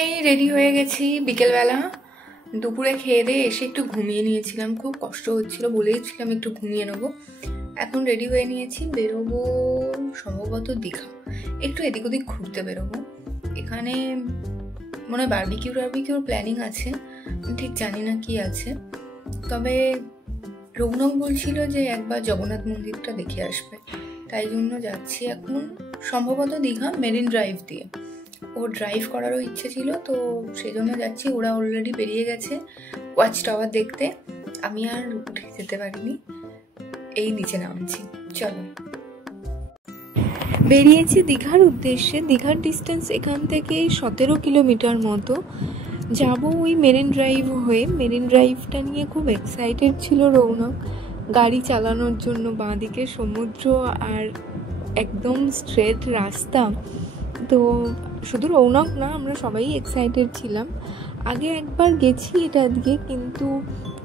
এই রেডি হয়ে গেছি বিকেলবেলা। দুপুরে খেয়ে দিয়ে এসে একটু ঘুমিয়ে নিয়েছিলাম, খুব কষ্ট হচ্ছিল, বলেইছিলাম একটু ঘুমিয়ে নেবো। এখন রেডি হয়ে নিয়েছি, বেরোবো সম্ভবত দীঘা। একটু এদিক ওদিক ঘুরতে বেরোবো। এখানে মনে হয় বারবিকিউর প্ল্যানিং আছে, ঠিক জানি না কি আছে। তবে রৌনক বলছিল যে একবার জগন্নাথ মন্দিরটা দেখে আসবে, তাই জন্য যাচ্ছি এখন সম্ভবত দীঘা মেরিন ড্রাইভ দিয়ে। ও ড্রাইভ করারও ইচ্ছে ছিল, তো সেই জন্য যাচ্ছি। ওরা অলরেডি বেরিয়ে গেছে ওয়াচ টাওয়ার দেখতে, আমি আর উঠে যেতে পারিনি, এই নিচে নামছি। চলো, বেরিয়েছি দীঘার উদ্দেশ্যে। দীঘার ডিস্টেন্স এখান থেকে 17 কিলোমিটার মতো। যাব ওই মেরিন ড্রাইভ হয়ে। মেরিন ড্রাইভটা নিয়ে খুব এক্সাইটেড ছিল রৌনক, গাড়ি চালানোর জন্য। বাঁদিকে সমুদ্র আর একদম স্ট্রেট রাস্তা। তো শুধু রৌনক না, আমরা সবাই এক্সাইটেড ছিলাম। আগে একবার গেছি এটা দিয়ে, কিন্তু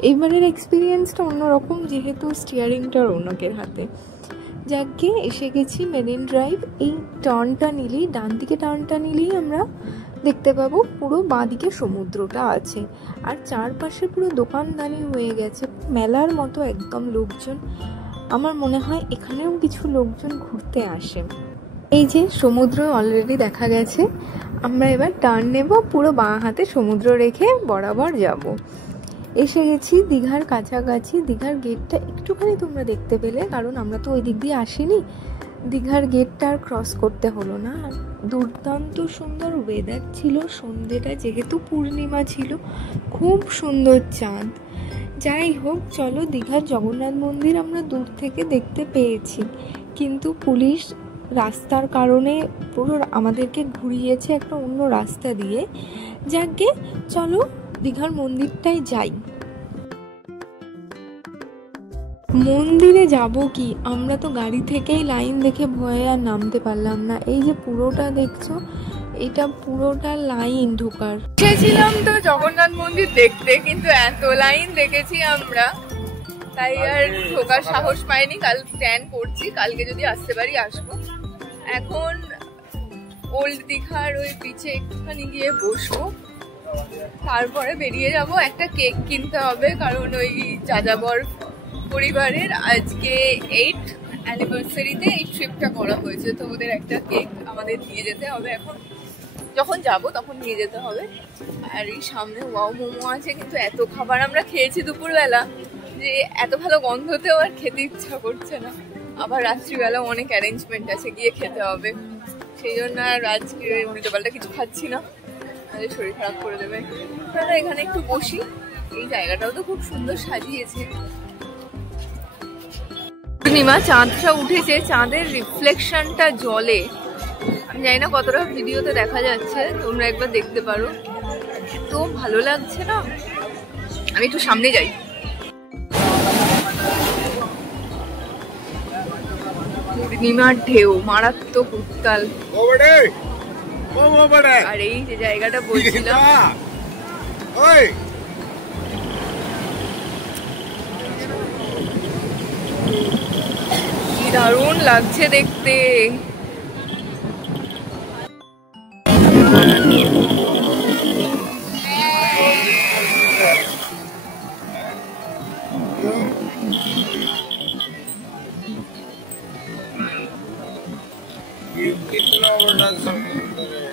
এইবারের এক্সপিরিয়েন্সটা অন্যরকম, যেহেতু স্টিয়ারিংটা রৌনকের হাতে। যাকে এসে গেছি মেরিন ড্রাইভ। এই টার্নটা নিলেই, ডান দিকে টার্নটা নিলেই আমরা দেখতে পাবো পুরো বাঁদিকে সমুদ্রটা আছে, আর চারপাশে পুরো দোকানদানি হয়ে গেছে, মেলার মতো একদম লোকজন। আমার মনে হয় এখানেও কিছু লোকজন ঘুরতে আসে। এই যে সমুদ্র অলরেডি দেখা গেছে, আমরা এবার টার্ন নেব, পুরো বাঁ হাতে সমুদ্র রেখে বরাবর যাব। এসে গেছি দীঘার কাছাকাছি। দীঘার গেটটা একটুখানি তোমরা দেখতে পেলে, কারণ আমরা তো ওই দিক দিয়ে আসিনি। দীঘার গেটটা আর ক্রস করতে হলো না। দুর্দান্ত সুন্দর ওয়েদার ছিল, সন্ধ্যেটা যেহেতু পূর্ণিমা ছিল, খুব সুন্দর চাঁদ। যাই হোক, চলো, দীঘার জগন্নাথ মন্দির আমরা দূর থেকে দেখতে পেয়েছি, কিন্তু পুলিশ রাস্তার কারণে পুরো আমাদেরকে ঘুরিয়েছে একটা অন্য রাস্তা দিয়ে। যাকে চলো দীঘার মন্দিরটাই যাই। মন্দিরে যাব কি, আমরা তো গাড়ি থেকেই লাইন দেখে ভয়ে আর নামতে পারলাম না। এই যে পুরোটা দেখছো, এটা পুরোটা লাইন ঢোকার। এসেছিলাম তো জগন্নাথ মন্দির দেখতে, কিন্তু এত লাইন দেখেছি আমরা, তাই আর ঢোকার সাহস পাইনি। কাল প্ল্যান করছি, কালকে যদি আসতে পারি আসবো। এখন ওল্ড দীঘার ওই বিচে একটুখানি গিয়ে বসবো, তারপরে বেরিয়ে যাব। একটা কেক কিনতে হবে, কারণ ওই যাযাবর পরিবারের আজকে 8th অ্যানিভার্সারিতে এই ট্রিপটা করা হয়েছে, তো ওদের একটা কেক আমাদের নিয়ে যেতে হবে। এখন যখন যাব তখন নিয়ে যেতে হবে। আর এই সামনে ওয়াও মোমো আছে, কিন্তু এত খাবার আমরা খেয়েছি দুপুরবেলা যে এত ভালো গন্ধতেও আর খেতে ইচ্ছা করছে না। আবার রাত্রিবেলা অনেক অ্যারেঞ্জমেন্ট আছে, গিয়ে খেতে হবে। সেই জন্য আর আজকে উল্টোপাল্টা কিছু খাচ্ছি না, শরীর খারাপ করে দেবে। তাহলে এখানে একটু বসি। এই জায়গাটাও তো খুব সুন্দর সাজিয়েছে। পূর্ণিমা, চাঁদটা উঠেছে, চাঁদের রিফ্লেকশনটা জলে, আমি জানি না কতটা ভিডিওতে দেখা যাচ্ছে, তোমরা একবার দেখতে পারো। তো ভালো লাগছে না, আমি একটু সামনে যাই। পূর্ণিমার ঢেউ মারাত্মক উত্তাল। আর এই যে জায়গাটা বলছিলাম, কি দারুণ লাগছে দেখতে। कितना बड़ा समुद्र है।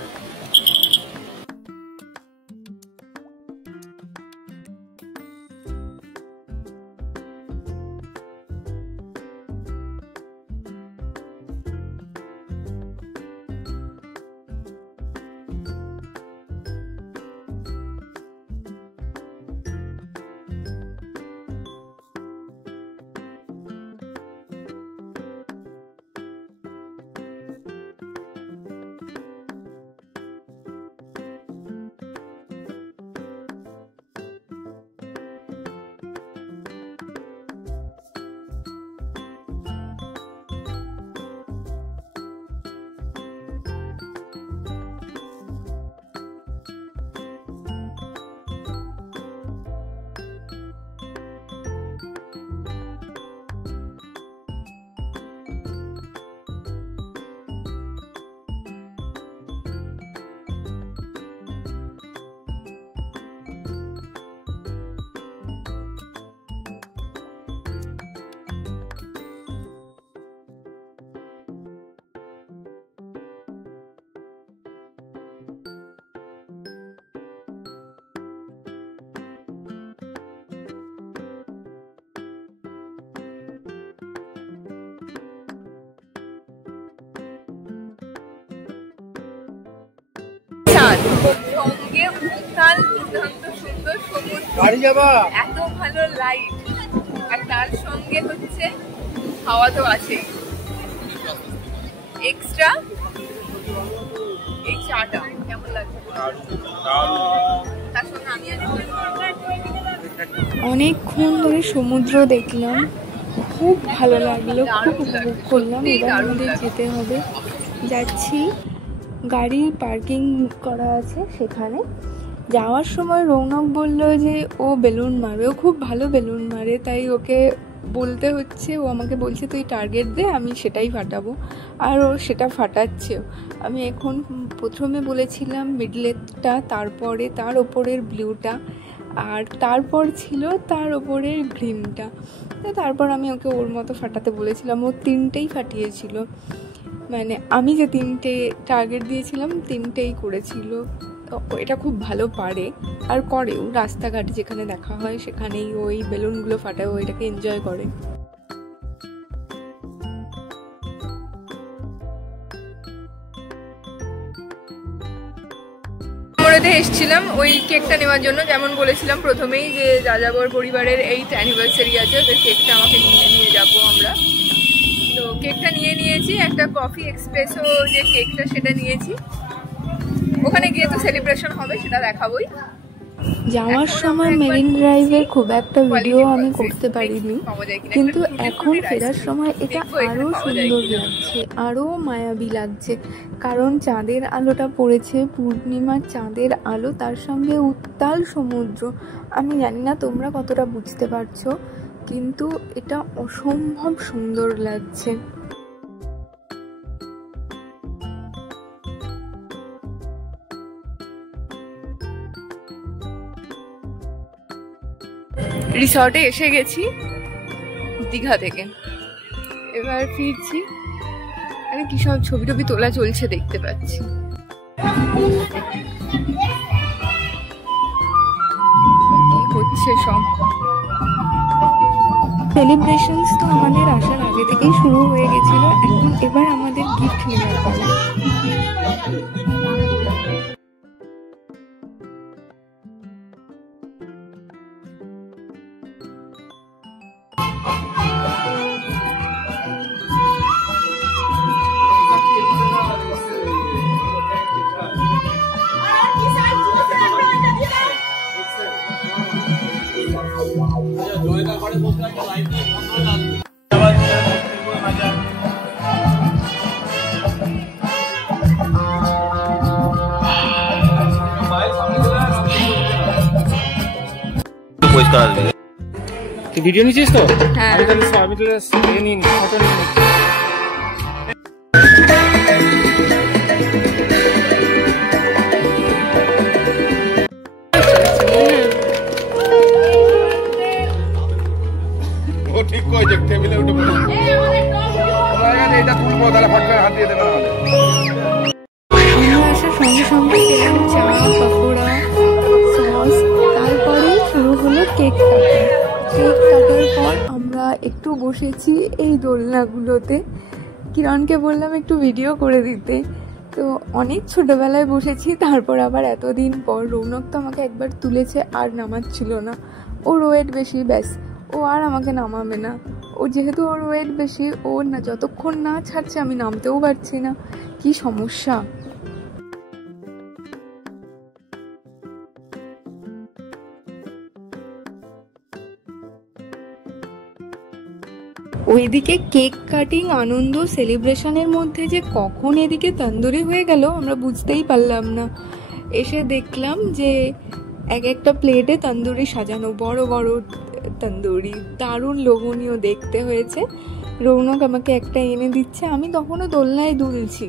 সঙ্গে উত্তাল দুর্দান্ত সুন্দর সমুদ্র, এত ভালো লাইট, আর তার সঙ্গে হচ্ছে হাওয়া তো আছেই এক্সট্রা। এই চাটা কেমন লাগছে? তার সঙ্গে আমি অনেকক্ষণ ধরে সমুদ্র দেখলাম, খুব ভালো লাগলো, খুব উপভোগ করলাম। এবার আমাদের যেতে হবে, যাচ্ছি। গাড়ি পার্কিং করা আছে সেখানে। যাওয়ার সময় রৌনক বলল যে ও বেলুন মারবে, ও খুব ভালো বেলুন মারে, তাই ওকে বলতে হচ্ছে, ও আমাকে বলছে তুই টার্গেট দে, আমি সেটাই ফাটাবো, আর ও সেটা ফাটাচ্ছেও। আমি এখন প্রথমে বলেছিলাম মিডলেটটা, তারপরে তার ওপরের ব্লুটা, আর তারপর ছিল তার ওপরের গ্রিনটা। তারপর আমি ওকে ওর মতো ফাটাতে বলেছিলাম, ও তিনটেই ফাটিয়েছিল, মানে আমি যে তিনটে টার্গেট দিয়েছিলাম তিনটেই করেছিল। এটা খুব ভালো পারে আর করেও, রাস্তাঘাটে যেখানে দেখা হয় সেখানেই ওই বেলুনগুলো ফাটায়, ও এটাকে এনজয় করে। এসেছিলাম ওই কেকটা নেওয়ার জন্য, যেমন বলেছিলাম প্রথমেই যে যাযাবর পরিবারের 8th অ্যানিভার্সারি আছে, ওদের কেকটা আমাকে নিয়ে যাবো আমরা। তো কেকটা নিয়ে নিয়েছি, একটা কফি এক্সপ্রেসো যে কেকটা সেটা নিয়েছি। ওখানে গিয়ে তো সেলিব্রেশন হবে, সেটা দেখাবোই। যাওয়ার সময় মেরিন ড্রাইভের খুব একটা ভিডিও আমি করতে পারিনি, কিন্তু এখন ফেরার সময় এটা আরও সুন্দর লাগছে, আরও মায়াবী লাগছে, কারণ চাঁদের আলোটা পড়েছে, পূর্ণিমার চাঁদের আলো, তার সঙ্গে উত্তাল সমুদ্র। আমি জানি না তোমরা কতটা বুঝতে পারছো, কিন্তু এটা অসম্ভব সুন্দর লাগছে। রিসর্টে এসে গেছি দীঘা থেকে, এবার ফিরছি। আরে কি সব ছবি টবি তোলা চলছে দেখতে পাচ্ছি। কি হচ্ছে সব সেলিব্রেশনস তো আমাদের আসার আগে থেকেই শুরু হয়ে গেছিল, এবার আমাদের গিফট নেওয়ার পালা। ভিডিও নিচ্ছিস তো? হ্যাঁ, আমি তাহলে নিয়ে নিই, ফটো নিয়ে নিচ্ছি। ও ঠিক কইছে, টেবিলে উঠে বসে এটা তুলবো, তাহলে ফট করে হাত দিয়ে দেবে না। আসার সঙ্গে সঙ্গে খেলাম চা, পকোড়া, সস, তারপরে শুরু হলো কেক কাটা। কেক কাটার পর আমরা একটু বসেছি এই দোলনাগুলোতে। কিরণকে বললাম একটু ভিডিও করে দিতে, তো অনেক ছোটোবেলায় বসেছি, তারপর আবার এতদিন পর। রৌনক তো আমাকে একবার তুলেছে আর নামাচ্ছিল না, ওর ওয়েট বেশি, ব্যাস ও আর আমাকে নামাবে না। ও যেহেতু ওর ওয়েট বেশি, ও না যতক্ষণ না ছাড়ছে আমি নামতেও পারছি না, কি সমস্যা। ওইদিকে কেক কাটিং আনন্দ সেলিব্রেশনের মধ্যে যে কখন এদিকে তন্দুরি হয়ে গেল আমরা বুঝতেই পারলাম না। এসে দেখলাম যে এক একটা প্লেটে তন্দুরি সাজানো, বড় বড় তন্দুরি, দারুণ লোভনীয় দেখতে হয়েছে। রৌনক আমাকে একটা এনে দিচ্ছে, আমি তখনও দোলনায় দুলছি,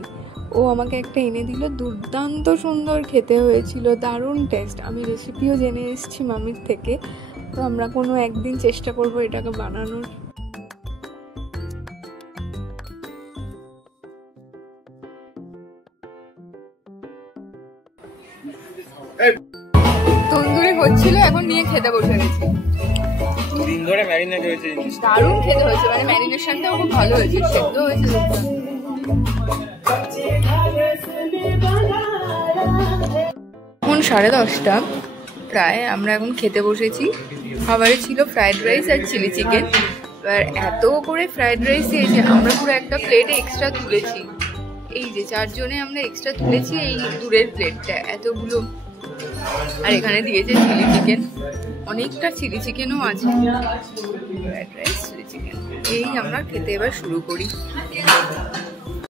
ও আমাকে একটা এনে দিল, দুর্দান্ত সুন্দর খেতে হয়েছিল, দারুণ টেস্ট। আমি রেসিপিও জেনে এসেছি মামির থেকে, তো আমরা কোনো একদিন চেষ্টা করবো এটাকে বানানোর। তন্দুরি হচ্ছিল, এখন নিয়ে খেতে বসে গেছি। দুদিন ধরে ম্যারিনেট হয়েছে, দারুণ খেতে হয়েছে, মানে ম্যারিনেশনটাও খুব ভালো হয়েছে, সেদ্ধ হয়েছে। 10:30 প্রায়। আমরা এখন খেতে বসেছি। খাবারে ছিল ফ্রাইড রাইস আর চিলি চিকেন। এবার এত করে ফ্রাইড রাইস দিয়েছে, আমরা পুরো একটা প্লেটে এক্সট্রা তুলেছি। এই যে 4 জনে আমরা এক্সট্রা তুলেছি এই দূরের প্লেটটা এতগুলো। আর এখানে দিয়েছে চিলি চিকেন, অনেকটা চিলি চিকেনও আছে। ফ্রাইড রাইস, চিলি চিকেন, এই আমরা খেতে এবার শুরু করি।